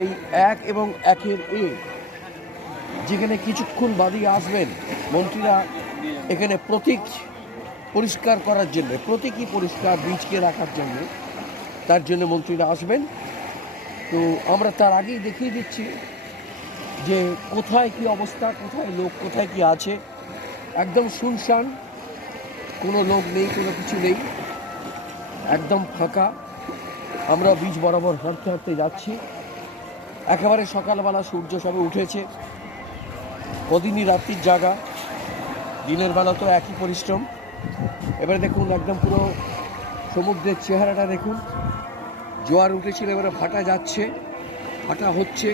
এই ১ এবং ১-এর এ যেখানে কিছুক্ষণ বাদই আসবেন মন্ত্রীরা এখানে প্রতীক পরিষ্কার করার জন্য, প্রতীকী পরিষ্কার বীজকে রাখার জন্য, তার জন্য মন্ত্রীরা আসবেন। তো আমরা তার আগেই দেখিয়ে দিচ্ছি যে কোথায় কি অবস্থা, কোথায় লোক, কোথায় কি আছে। একদম শুনশান, কোনো লোক নেই, কোনো কিছু নেই, একদম ফাঁকা। আমরা বীজ বরাবর হাঁটতে হাঁটতে যাচ্ছি। একেবারে সকালবেলা সূর্য সবে উঠেছে, কদিনই রাত্রির জাগা, দিনের বেলা তো একই পরিশ্রম। এবারে দেখুন একদম পুরো সমুদ্রের চেহারাটা দেখুন, জোয়ার উঠেছিল, এবারে ভাটা যাচ্ছে, ভাটা হচ্ছে।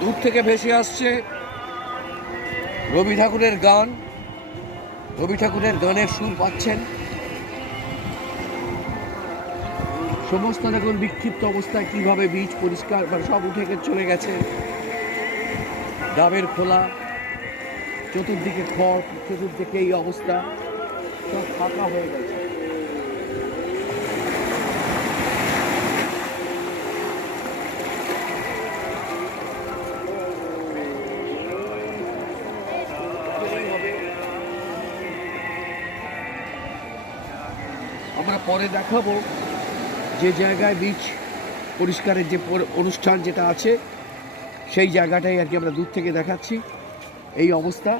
দূর থেকে ভেসে আসছে রবি ঠাকুরের গান, রবি ঠাকুরের গানের সুর পাচ্ছেন। সমস্ত দেখুন বিক্ষিপ্ত অবস্থায় কিভাবে বীজ পরিষ্কার সব উঠে চলে গেছে। ডাবের খোলা, চতুর্দিকে খড়, চতুর্দিকে এই অবস্থা, সব ফাঁকা হয়ে গেছে। আমরা পরে দেখাবো যে জায়গায় বীজ পরিষ্কারের যে অনুষ্ঠান যেটা আছে সেই জায়গাটাই আর কি আমরা দূর থেকে দেখাচ্ছি। এই অবস্থা,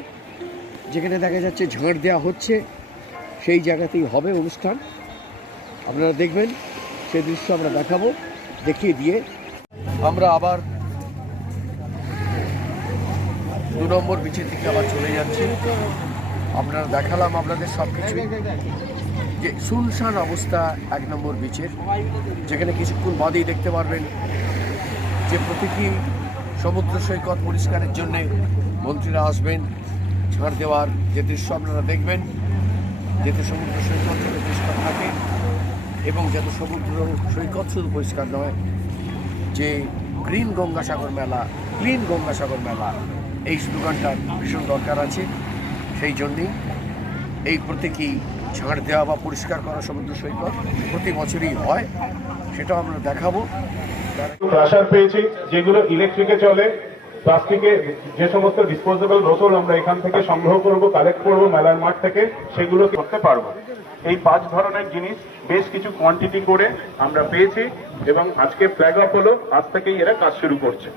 যেখানে দেখা যাচ্ছে ঝাড় দেওয়া হচ্ছে, সেই জায়গাতেই হবে অনুষ্ঠান। আপনারা দেখবেন, সেই দৃশ্য আমরা দেখাবো, দেখিয়ে দিয়ে আমরা আবার ২ নম্বর বীচের দিকে আবার চলে যাচ্ছি। আপনারা দেখালাম আপনাদের সব কিছু, যে শুনশান অবস্থা ১ নম্বর বীচের, যেখানে কিছুক্ষণ বাদেই দেখতে পারবেন যে প্রতীকী সমুদ্র সৈকত পরিষ্কারের জন্যে মন্ত্রীরা আসবেন, ঝাড় দেওয়ার যে দৃশ্য আপনারা দেখবেন, যাতে সমুদ্র সৈকত যাতে পরিষ্কার থাকে এবং যাতে সমুদ্র সৈকত শুধু পরিষ্কার নয়, যে গ্রিন গঙ্গাসাগর মেলা, ক্লিন গঙ্গাসাগর মেলা, এই স্লোগানটার ভীষণ দরকার আছে। সেই জন্যেই এই প্রতীকী ঝাড় দেওয়া বা পরিষ্কার করা সমুদ্র সৈকত প্রতি বছরই হয়, সেটাও আমরা দেখাবো। ক্রাশার পেয়েছি যেগুলো ইলেকট্রিকে চলে। প্লাস্টিকের যে সমস্ত ডিসপোজেবল বোতল আমরা এখান থেকে সংগ্রহ করব, কালেক্ট করব মেলার মাঠ থেকে, সেগুলো করতে পারবো। এই 5 ধরনের জিনিস বেশ কিছু কোয়ান্টিটি করে আমরা পেয়েছি এবং আজকে ফ্ল্যাগ অফ হলো, আজ থেকেই এরা কাজ শুরু করছে।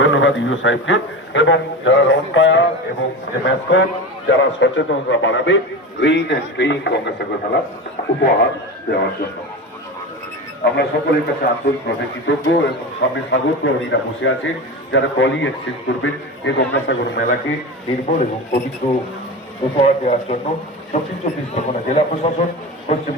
ধন্যবাদ ইউ সাহেবকে এবং যারা রনপায়া এবং যে ম্যাসকট যারা সচেতনতা বাড়াবে গ্রিন এন্ড ক্লিন গঙ্গাসাগর মেলা উপহার দেওয়ার জন্য। আমরা সকলের কাছে আন্তরিকভাবে কৃতজ্ঞ এবং সামনে সাগর প্রহরীরা বসে আছেন যারা কলি এক্সচেঞ্জ করবেন এই গঙ্গাসাগর মেলাকে নির্মল এবং পবিত্র উপহার দেওয়ার জন্য। দক্ষিণ 24 পরগনা জেলা প্রশাসন, পশ্চিম